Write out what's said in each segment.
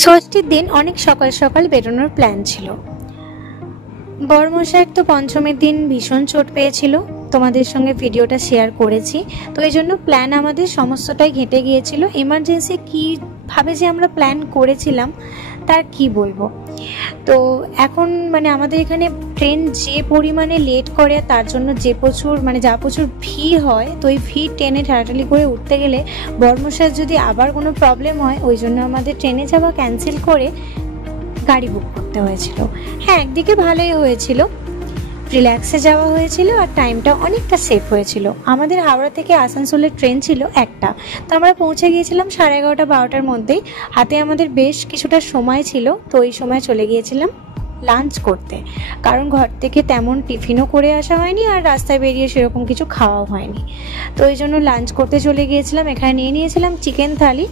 ষষ্ঠীর দিন অনেক সকাল সকাল বেরোনোর প্ল্যান ছিল। বড়মশাইয়ের তো পঞ্চমীর দিন ভীষণ চোট পেয়েছিল, তোমাদের সঙ্গে ভিডিওটা শেয়ার করেছি। তো এই জন্য প্ল্যান আমাদের সমস্তটাই ঘেঁটে গিয়েছিল। এমার্জেন্সি কীভাবে যে আমরা প্ল্যান করেছিলাম তার কি বলবো। তো এখন আমাদের এখানে ট্রেন যে পরিমাণে লেট করে, তার জন্য যা প্রচুর ভিড় হয়। তো ওই ভিড় ট্রেনে ঠেলাঠেলি করে উঠতে গেলে বড়মশাইয়ের যদি আবার কোনো প্রবলেম হয়, ওই জন্য আমাদের ট্রেনে যাওয়া ক্যান্সেল করে গাড়ি বুক করতে হয়েছিল। হ্যাঁ, একদিকে ভালোই হয়েছিল, রিল্যাক্সে যাওয়া হয়েছিল আর টাইমটা অনেকটা সেভ হয়েছিল। আমাদের হাওড়া থেকে আসানসোলের ট্রেন ছিল একটা, তো আমরা পৌঁছে গিয়েছিলাম 11:30-12টার মধ্যেই। হাতে আমাদের বেশ কিছুটা সময় ছিল, তো ওই সময় চলে গিয়েছিলাম লাঞ্চ করতে, কারণ ঘর থেকে তেমন টিফিনও করে আসা হয়নি আর রাস্তায় বেরিয়ে সেরকম কিছু খাওয়াও হয়নি। তো ওই জন্য লাঞ্চ করতে চলে গিয়েছিলাম। এখানে নিয়ে নিয়েছিলাম চিকেন থালি,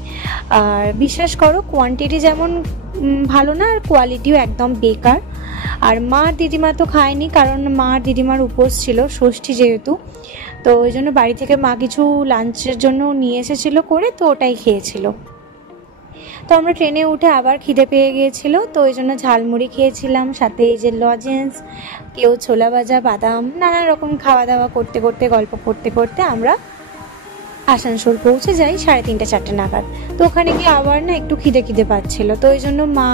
আর বিশ্বাস করো কোয়ান্টিটি যেমন ভালো না, আর কোয়ালিটিও একদম বেকার। আর মা দিদিমা তো খায়নি, কারণ মা দিদিমার উপোস ছিল, ষষ্ঠী যেহেতু। তো ওই জন্য বাড়ি থেকে মা কিছু লাঞ্চের জন্য নিয়ে এসেছিল করে, তো ওটাই খেয়েছিল। তো আমরা ট্রেনে উঠে আবার খিদে পেয়ে গিয়েছিল, তো ওই জন্য ঝালমুড়ি খেয়েছিলাম, সাথে এই যে লজেন্স, কেউ ছোলা ভাজা, বাদাম, নানা রকম খাওয়া দাওয়া করতে করতে গল্প করতে করতে আমরা আসানসোল পৌঁছে যাই 3:30-4টে নাগাদ। তো ওখানে গিয়ে আবার একটু খিদে পাচ্ছিল, তো ওই জন্য মা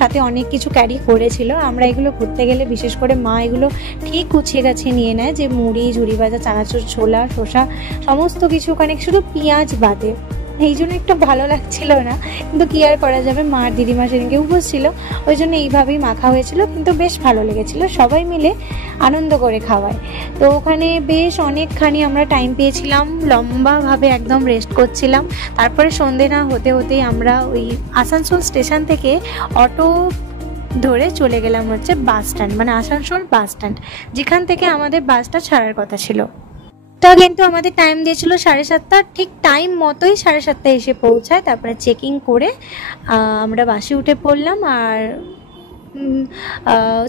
সাথে অনেক কিছু ক্যারি করেছিল। আমরা এগুলো ঘুরতে গেলে বিশেষ করে মা এগুলো ঠিক গুছিয়ে গাছিয়ে নিয়ে নেয়, যে মুড়ি, ঝুড়ি ভাজা, চানাচুর, ছোলা, শসা, সমস্ত কিছু ওখানে, শুধু পেঁয়াজ বাদে। এই জন্য একটু ভালো লাগছিল না, কিন্তু কি আর করা যাবে, মার দিদিমা সেদিনকে উপোস ছিল, ওই জন্য এইভাবেই মাখা হয়েছিল। কিন্তু বেশ ভালো লেগেছিল, সবাই মিলে আনন্দ করে খাওয়ায়। তো ওখানে বেশ অনেকখানি আমরা টাইম পেয়েছিলাম, লম্বাভাবে একদম রেস্ট করছিলাম। তারপরে সন্ধে না হতে হতেই আমরা ওই আসানসোল স্টেশন থেকে অটো ধরে চলে গেলাম হচ্ছে bus stand, Asansol bus stand, যেখান থেকে আমাদের বাসটা ছাড়ার কথা ছিল। তা কিন্তু আমাদের টাইম দিয়েছিল 7:30, ঠিক টাইম মতোই 7:30 এসে পৌঁছায়। তারপরে চেকিং করে আমরা বাসে উঠে পড়লাম, আর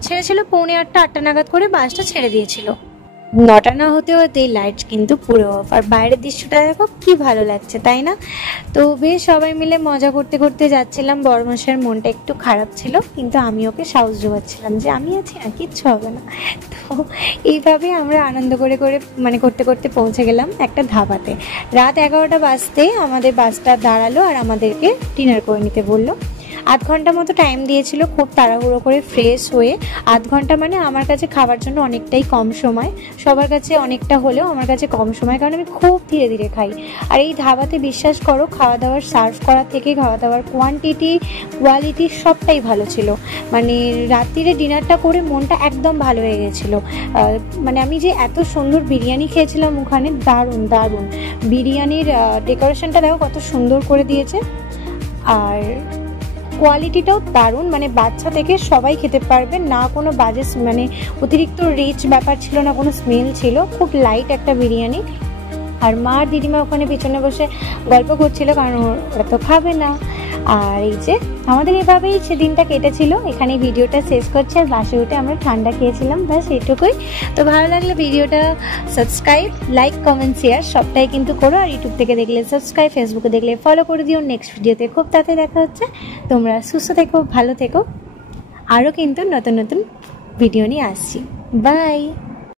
ছেড়েছিল 7:45-8টা নাগাদ করে বাসটা ছেড়ে দিয়েছিল। 9টা না হতে হতেই লাইট কিন্তু পুরো অফ, আর বাইরের দৃশ্যটা দেখো কি ভালো লাগছে, তাই না? তো বেশ সবাই মিলে মজা করতে করতে যাচ্ছিলাম। বড়মশাইয়ের মনটা একটু খারাপ ছিল, কিন্তু আমি ওকে সাহস জোগাচ্ছিলাম যে আমি আছি না, কিচ্ছু হবে না। তো এইভাবে আমরা আনন্দ করে করতে করতে পৌঁছে গেলাম একটা ধাবাতে। রাত 11টা বাজতে আমাদের বাসটা দাঁড়ালো, আর আমাদেরকে ডিনার করে নিতে বললো। 8 ঘন্টা মতো টাইম দিয়েছিল, খুব তাড়াহুড়ো করে ফ্রেশ হয়ে। 8 ঘন্টা আমার কাছে খাবার জন্য অনেকটাই কম সময়, সবার কাছে অনেকটা হলেও আমার কাছে কম সময়, কারণ আমি খুব ধীরে ধীরে খাই। আর এই ধাবাতে বিশ্বাস করো, খাওয়া দাওয়ার সার্ভ করা থেকে খাওয়া দাওয়ার কোয়ান্টিটি, কোয়ালিটি সবটাই ভালো ছিল। রাত্রিরে ডিনারটা করে মনটা একদম ভালো হয়ে গেছিলো। আমি যে এত সুন্দর বিরিয়ানি খেয়েছিলাম ওখানে, দারুণ দারুণ বিরিয়ানির ডেকোরেশনটা দেখো কত সুন্দর করে দিয়েছে, আর কোয়ালিটিটাও দারুণ। বাচ্চা থেকে সবাই খেতে পারবে না, কোনো বাজে অতিরিক্ত রিচ ব্যাপার ছিল না, কোনো স্মেল ছিল, খুব লাইট একটা বিরিয়ানি। আর মা আর দিদিমা ওখানে পিছনে বসে গল্প করছিল, কারণ ওরা তো খাবে না। আর এই যে আমাদের এভাবেই সেদিনটা কেটেছিল। এখানে ভিডিওটা শেষ করছি, আর বাসে উঠে আমরা ঠান্ডা খেয়েছিলাম, ব্যাস এটুকুই। তো ভালো লাগলে ভিডিওটা সাবস্ক্রাইব, লাইক, কমেন্ট, শেয়ার সবটাই কিন্তু করো। আর ইউটিউব থেকে দেখলে সাবস্ক্রাইব, ফেসবুকে দেখলে ফলো করে দিও। নেক্সট ভিডিওতে খুব তাড়াতাড়ি দেখা হচ্ছে। তোমরা সুস্থ থেকো, ভালো থেকো, আরও কিন্তু নতুন নতুন ভিডিও নিয়ে আসছি। বাই।